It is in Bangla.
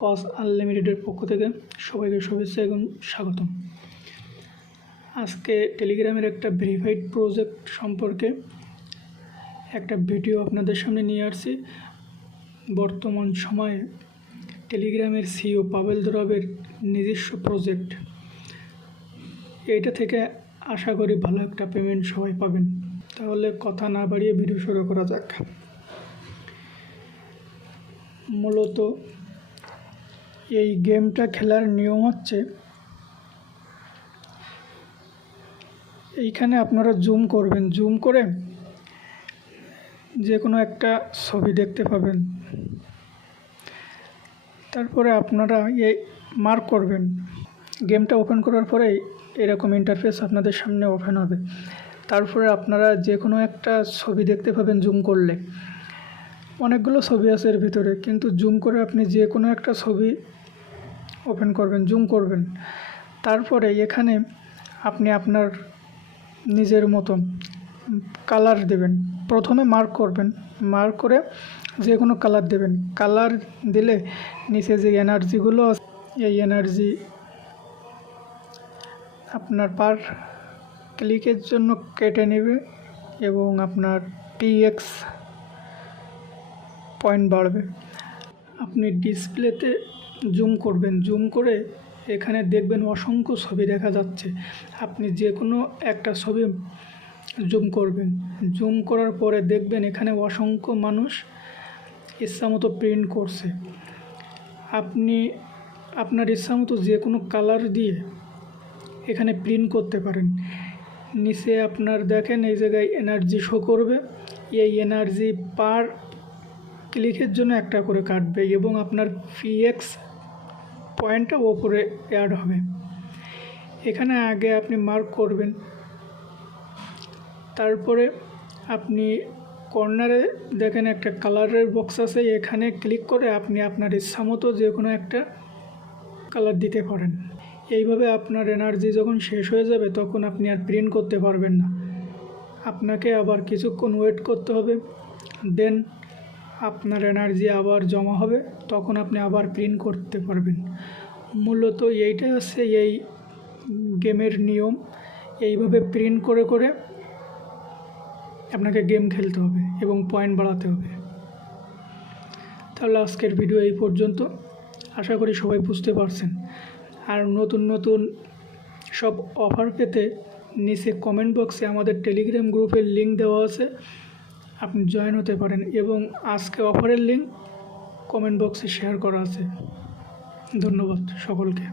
পাস আনলিমিটেডের পক্ষ থেকে সবাইকে শুভেচ্ছা এবং স্বাগতম। আজকে টেলিগ্রামের একটা ভেরিফাইড প্রজেক্ট সম্পর্কে একটা ভিডিও আপনাদের সামনে নিয়ে আসছি। বর্তমান সময়ে টেলিগ্রামের সিইও পাভেল দুরাবের নিজস্ব প্রজেক্ট, এইটা থেকে আশা করি ভালো একটা পেমেন্ট সবাই পাবেন। তাহলে কথা না বাড়িয়ে ভিডিও শুরু করা যাক। মূলত এই গেমটা খেলার নিয়ম হচ্ছে, এইখানে আপনারা জুম করবেন, জুম করে যে কোনো একটা ছবি দেখতে পাবেন। তারপরে আপনারা এই মার্ক করবেন। গেমটা ওপেন করার পরে এরকম ইন্টারফেস আপনাদের সামনে ওপেন হবে। তারপরে আপনারা যে কোনো একটা ছবি দেখতে পাবেন জুম করলে। অনেকগুলো ছবি আছে এর ভিতরে, কিন্তু জুম করে আপনি যে কোনো একটা ছবি ওপেন করবেন, জুম করবেন। তারপরে এখানে আপনি আপনার নিজের মতো কালার দেবেন। প্রথমে মার্ক করবেন, মার্ক করে যে কোনো কালার দেবেন। কালার দিলে নিচে যে এনার্জিগুলো আছে, এই এনার্জি আপনার পার ক্লিকের জন্য কেটে নেবে এবং আপনার TX পয়েন্ট বাড়বে। আপনি ডিসপ্লেতে জুম করবেন, জুম করে এখানে দেখবেন অসংখ্য ছবি দেখা যাচ্ছে। আপনি যে কোনো একটা ছবি জুম করবেন, জুম করার পরে দেখবেন এখানে অসংখ্য মানুষ ইচ্ছামতো প্রিন্ট করছে। আপনি আপনার ইচ্ছামতো যে কোনো কালার দিয়ে এখানে প্রিন্ট করতে পারেন। নিচে আপনার দেখেন এই জায়গায় এনার্জি শো করবে। এই এনার্জি পার ক্লিকের জন্য একটা করে কাটবে এবং আপনার PX পয়েন্টটা ওপরে অ্যাড হবে। এখানে আগে আপনি মার্ক করবেন, তারপরে আপনি কর্নারে দেখেন একটা কালারের বক্স আছে, এখানে ক্লিক করে আপনি আপনার ইচ্ছামতো যে কোনো একটা কালার দিতে পারেন। এইভাবে আপনার এনার্জি যখন শেষ হয়ে যাবে তখন আপনি আর প্রিন্ট করতে পারবেন না। আপনাকে আবার কিছুক্ষণ ওয়েট করতে হবে, দেন আপনার এনার্জি আবার জমা হবে, তখন আপনি আবার প্রিন্ট করতে পারবেন। মূলত এইটাই হচ্ছে এই গেমের নিয়ম। এইভাবে প্রিন্ট করে করে আপনাকে গেম খেলতে হবে এবং পয়েন্ট বাড়াতে হবে। তাহলে আজকের ভিডিও এই পর্যন্ত। আশা করি সবাই বুঝতে পারছেন। আর নতুন নতুন সব অফার পেতে নিচে কমেন্ট বক্সে আমাদের টেলিগ্রাম গ্রুপের লিঙ্ক দেওয়া আছে, আপনি জয়েন হতে পারেন এবং আজকে অফারের লিঙ্ক কমেন্ট বক্সে শেয়ার করা আছে। ধন্যবাদ সকলকে।